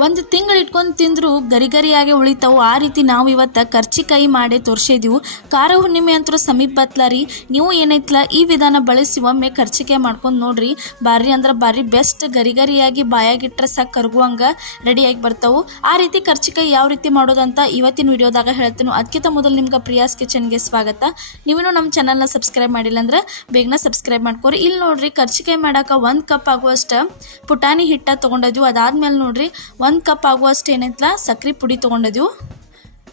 ಒಂದು ತಿಂಗಳು ಇಟ್ಕೊಂಡು ತಿಂದರೂ ಗರಿ ಗರಿಯಾಗಿ ಉಳಿತಾವು. ಆ ರೀತಿ ನಾವು ಇವತ್ತು ಕರ್ಚಿಕಾಯಿ ಮಾಡಿ ತೋರಿಸಿದೆವು. ಖಾರ ಹುಣ್ಣಿಮೆ ಅಂತೂ ಸಮೀಪ ಬತ್ಲಾರಿ. ನೀವು ಏನೈತ್ಲ ಈ ವಿಧಾನ ಬಳಸಿ ಒಮ್ಮೆ ಕರ್ಚಿಕಾಯಿ ಮಾಡ್ಕೊಂಡು ನೋಡ್ರಿ. ಬಾರಿ ಅಂದ್ರೆ ಬಾರಿ ಬೆಸ್ಟ್. ಗರಿ ಗರಿಯಾಗಿ ಬಾಯಾಗಿಟ್ರೆ ಸಾಕು ಕರ್ಗುವಂಗೆ ರೆಡಿಯಾಗಿ ಬರ್ತಾವೆ. ಆ ರೀತಿ ಕರ್ಚಿಕಾಯಿ ಯಾವ ರೀತಿ ಮಾಡೋದಂತ ಇವತ್ತಿನ ವಿಡಿಯೋದಾಗ ಹೇಳ್ತೀನಿ. ಅದಕ್ಕಿಂತ ಮೊದಲು ನಿಮ್ಗೆ ಪ್ರಿಯಾಸ್ ಕಿಚನ್ಗೆ ಸ್ವಾಗತ. ನೀವೇನು ನಮ್ಮ ಚಾನಲ್ನ ಸಬ್ಸ್ಕ್ರೈಬ್ ಮಾಡಿಲ್ಲ ಅಂದ್ರೆ ಬೇಗನೆ ಸಬ್ಸ್ಕ್ರೈಬ್ ಮಾಡ್ಕೊರಿ. ಇಲ್ಲಿ ನೋಡ್ರಿ, ಕರ್ಚಿಕಾಯಿ ಮಾಡೋಕೆ 1 ಕಪ್ ಆಗುವಷ್ಟು ಪುಟಾಣಿ ಹಿಟ್ಟ ತೊಗೊಂಡಿದ್ವಿ. ಅದಾದ್ಮೇಲೆ ನೋಡ್ರಿ 1 ಕಪ್ ಆಗುವಷ್ಟು ಏನೈತಲ್ಲ ಸಕ್ರೆ ಪುಡಿ ತೊಗೊಂಡಿದ್ವಿ.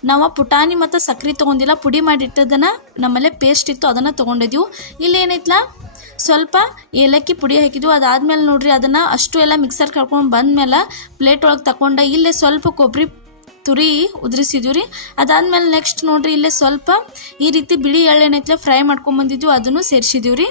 ನಾವು ಪುಟಾಣಿ ಮತ್ತು ಸಕ್ರೆ ತೊಗೊಂಡಿಲ್ಲ, ಪುಡಿ ಮಾಡಿಟ್ಟದನ್ನು ನಮ್ಮಲ್ಲೇ ಪೇಸ್ಟ್ ಇತ್ತು ಅದನ್ನು ತೊಗೊಂಡಿದ್ವಿ. ಇಲ್ಲಿ ಏನೈತಲ್ಲ ಸ್ವಲ್ಪ ಏಲಕ್ಕಿ ಪುಡಿ ಹಾಕಿದ್ವಿ. ಅದಾದ್ಮೇಲೆ ನೋಡ್ರಿ ಅದನ್ನು ಅಷ್ಟು ಎಲ್ಲ ಮಿಕ್ಸರ್ ಕರ್ಕೊಂಡು ಬಂದಮೇಲೆ ಪ್ಲೇಟ್ ಒಳಗೆ ತಗೊಂಡ ಇಲ್ಲೇ ಸ್ವಲ್ಪ ಕೊಬ್ಬರಿ ತುರಿ ಉದುರಿಸಿದ್ವಿ ರೀ. ಅದಾದ್ಮೇಲೆ ನೆಕ್ಸ್ಟ್ ನೋಡ್ರಿ ಇಲ್ಲೇ ಸ್ವಲ್ಪ ಈ ರೀತಿ ಬಿಳಿ ಎಳ್ಳು ಏನೈತಲ್ಲ ಫ್ರೈ ಮಾಡ್ಕೊಂಬಂದಿದ್ವಿ, ಅದನ್ನು ಸೇರಿಸಿದ್ವಿ ರೀ.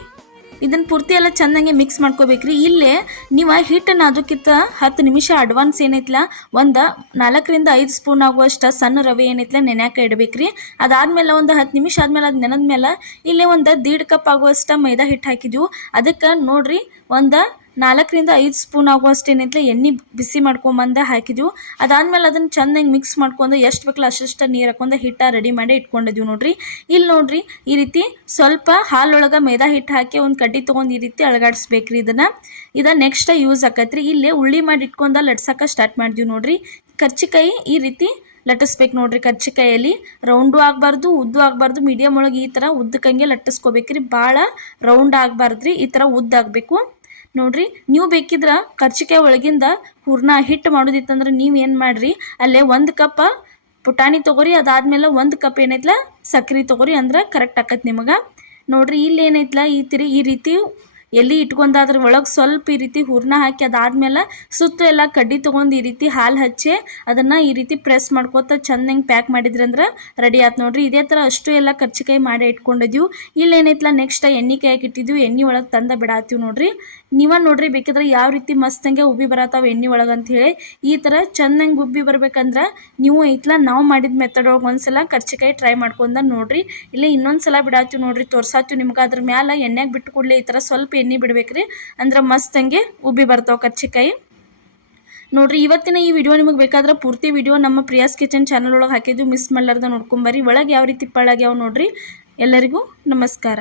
ಇದನ್ನು ಪೂರ್ತಿ ಎಲ್ಲ ಚೆನ್ನಾಗಿ ಮಿಕ್ಸ್ ಮಾಡ್ಕೋಬೇಕ್ರಿ. ಇಲ್ಲೇ ನೀವು ಹಿಟ್ಟನ್ನು ಅದಕ್ಕಿಂತ 10 ನಿಮಿಷ ಅಡ್ವಾನ್ಸ್ ಏನೈತಲ್ಲ ಒಂದು 4 ರಿಂದ 5 ಸ್ಪೂನ್ ಆಗುವಷ್ಟು ಸಣ್ಣ ರವೆ ಏನೈತಲ್ಲ ನೆನೆಯಾಕೆ ಇಡಬೇಕ್ರಿ. ಅದಾದ್ಮೇಲೆ ಒಂದು 10 ನಿಮಿಷ ಆದ್ಮೇಲೆ ಅದು ನೆನೆದ್ಮೇಲೆ ಇಲ್ಲೇ ಒಂದು 1.5 ಕಪ್ ಆಗುವಷ್ಟು ಮೈದಾ ಹಿಟ್ಟು ಹಾಕಿದ್ವಿ. ಅದಕ್ಕೆ ನೋಡ್ರಿ ಒಂದು 4 ರಿಂದ 5 ಸ್ಪೂನ್ ಆಗುವಷ್ಟು ಏನೈತಲ್ಲ ಎಣ್ಣೆ ಬಿಸಿ ಮಾಡ್ಕೊಂಬಂದು ಹಾಕಿದ್ವಿ. ಅದಾದ್ಮೇಲೆ ಅದನ್ನು ಚೆನ್ನಾಗಿ ಮಿಕ್ಸ್ ಮಾಡ್ಕೊಂಡು ಎಷ್ಟು ಬೇಕಲ್ಲ ಅಷ್ಟು ನೀರು ಹಾಕೊಂಡು ಹಿಟ್ಟ ರೆಡಿ ಮಾಡಿ ಇಟ್ಕೊಂಡಿದ್ವಿ ನೋಡ್ರಿ. ಇಲ್ಲಿ ನೋಡ್ರಿ ಈ ರೀತಿ ಸ್ವಲ್ಪ ಹಾಲೊಳಗೆ ಮೈದಾ ಹಿಟ್ಟು ಹಾಕಿ ಒಂದು ಕಡ್ಡಿ ತೊಗೊಂಡು ಈ ರೀತಿ ಅಳಗಾಡಿಸ್ಬೇಕ್ರಿ. ಇದು ನೆಕ್ಸ್ಟ್ ಯೂಸ್ ಆಕತ್ರಿ. ಇಲ್ಲೇ ಉಳ್ಳಿ ಮಾಡಿ ಇಟ್ಕೊಂಡು ಲಟ್ಸಕ್ಕೆ ಸ್ಟಾರ್ಟ್ ಮಾಡಿದ್ವಿ ನೋಡ್ರಿ. ಕರ್ಚಿಕಾಯಿ ಈ ರೀತಿ ಲಟ್ಟಿಸ್ಬೇಕು ನೋಡ್ರಿ. ಕರ್ಚಿಕಾಯಲ್ಲಿ ರೌಂಡು ಆಗಬಾರ್ದು, ಉದ್ದು ಆಗಬಾರ್ದು, ಮೀಡಿಯಮ್ ಒಳಗೆ ಈ ಥರ ಉದ್ದಕ್ಕಂಗೆ ಲಟ್ಟಿಸ್ಕೋಬೇಕ್ರಿ. ಭಾಳ ರೌಂಡ್ ಆಗಬಾರ್ದ್ರಿ, ಈ ಥರ ಉದ್ದಾಗಬೇಕು ನೋಡ್ರಿ. ನೀವು ಬೇಕಿದ್ರೆ ಕರ್ಚಿಕಾಯಿ ಒಳಗಿಂದ ಹೂರ್ಣ ಹಿಟ್ಟು ಮಾಡೋದಿತ್ತಂದ್ರೆ ನೀವು ಏನು ಮಾಡಿರಿ, ಅಲ್ಲೇ 1 ಕಪ್ ಪುಟಾಣಿ ತೊಗೊರಿ. ಅದಾದ್ಮೇಲೆ 1 ಕಪ್ ಏನೈತಲ್ಲ ಸಕ್ರೆ ತೊಗೊರಿ, ಅಂದ್ರೆ ಕರೆಕ್ಟ್ ಆಕತ್ ನಿಮಗೆ ನೋಡ್ರಿ. ಇಲ್ಲಿ ಏನೈತಲ್ಲ ಈ ರೀತಿ ಎಲ್ಲಿ ಇಟ್ಕೊಂಡಾದ್ರ ಒಳಗೆ ಸ್ವಲ್ಪ ಈ ರೀತಿ ಹೂರ್ಣ ಹಾಕಿ ಅದಾದ್ಮೇಲೆ ಸುತ್ತ ಎಲ್ಲ ಕಡ್ಡಿ ತೊಗೊಂಡು ಈ ರೀತಿ ಹಾಲು ಹಚ್ಚಿ ಅದನ್ನು ಈ ರೀತಿ ಪ್ರೆಸ್ ಮಾಡ್ಕೋತ ಚೆನ್ನಾಗಿ ಪ್ಯಾಕ್ ಮಾಡಿದ್ರಿ ಅಂದ್ರೆ ರೆಡಿ ಆಯ್ತು ನೋಡ್ರಿ. ಇದೇ ಥರ ಅಷ್ಟು ಎಲ್ಲ ಕರ್ಚಿಕಾಯಿ ಮಾಡಿ ಇಟ್ಕೊಂಡಿದ್ವಿ. ಇಲ್ಲಿ ಏನೈತಲ್ಲ ನೆಕ್ಸ್ಟ್ ಎಣ್ಣೆ ಕಾಯಕ್ಕೆ ಇಟ್ಟಿದ್ವಿ, ಎಣ್ಣೆ ಒಳಗೆ ತಂದು ಬಿಡಾತೀವಿ ನೋಡ್ರಿ. ನೀವ ನೋಡ್ರಿ ಬೇಕಿದ್ರೆ ಯಾವ ರೀತಿ ಮಸ್ತಂಗೆ ಉಬ್ಬಿ ಬರತ್ತಾವ ಎಣ್ಣೆ ಒಳಗೆ ಅಂಥೇಳಿ. ಈ ಥರ ಚೆನ್ನಾಗಿ ಉಬ್ಬಿ ಬರ್ಬೇಕಂದ್ರೆ ನೀವು ಐತ್ಲ ನಾವು ಮಾಡಿದ ಮೆಥಡ್ ಒಳಗೆ ಒಂದ್ಸಲ ಕರ್ಚಿಕಾಯಿ ಟ್ರೈ ಮಾಡ್ಕೊಂಡ ನೋಡ್ರಿ. ಇಲ್ಲೇ ಇನ್ನೊಂದು ಸಲ ಬಿಡಾತೀವಿ ನೋಡ್ರಿ, ತೋರ್ಸಾತೀವಿ ನಿಮ್ಗೆ. ಅದ್ರ ಮ್ಯಾಲೆ ಎಣ್ಣೆಗೆ ಬಿಟ್ಟು ಕೂಡಲೇ ಈ ಥರ ಸ್ವಲ್ಪ ಎಣ್ಣೆ ಬಿಡ್ಬೇಕ್ರಿ, ಅಂದ್ರೆ ಮಸ್ತಂಗೆ ಉಬ್ಬಿ ಬರ್ತಾವೆ ಕರ್ಚಿಕಾಯಿ ನೋಡ್ರಿ. ಇವತ್ತಿನ ಈ ವಿಡಿಯೋ ನಿಮಗೆ ಬೇಕಾದ್ರೆ ಪೂರ್ತಿ ವಿಡಿಯೋ ನಮ್ಮ ಪ್ರಿಯಾಸ್ ಕಿಚನ್ ಚಾನಲ್ ಒಳಗೆ ಹಾಕಿದ್ವಿ, ಮಿಸ್ ಮಾಡ್ಲಾರ್ದ ನೋಡ್ಕೊಂಬರ್ರಿ. ಒಳಗೆ ಯಾವ ರೀತಿ ಪಳ್ಳಾಗ್ಯಾವ ನೋಡ್ರಿ. ಎಲ್ಲರಿಗೂ ನಮಸ್ಕಾರ.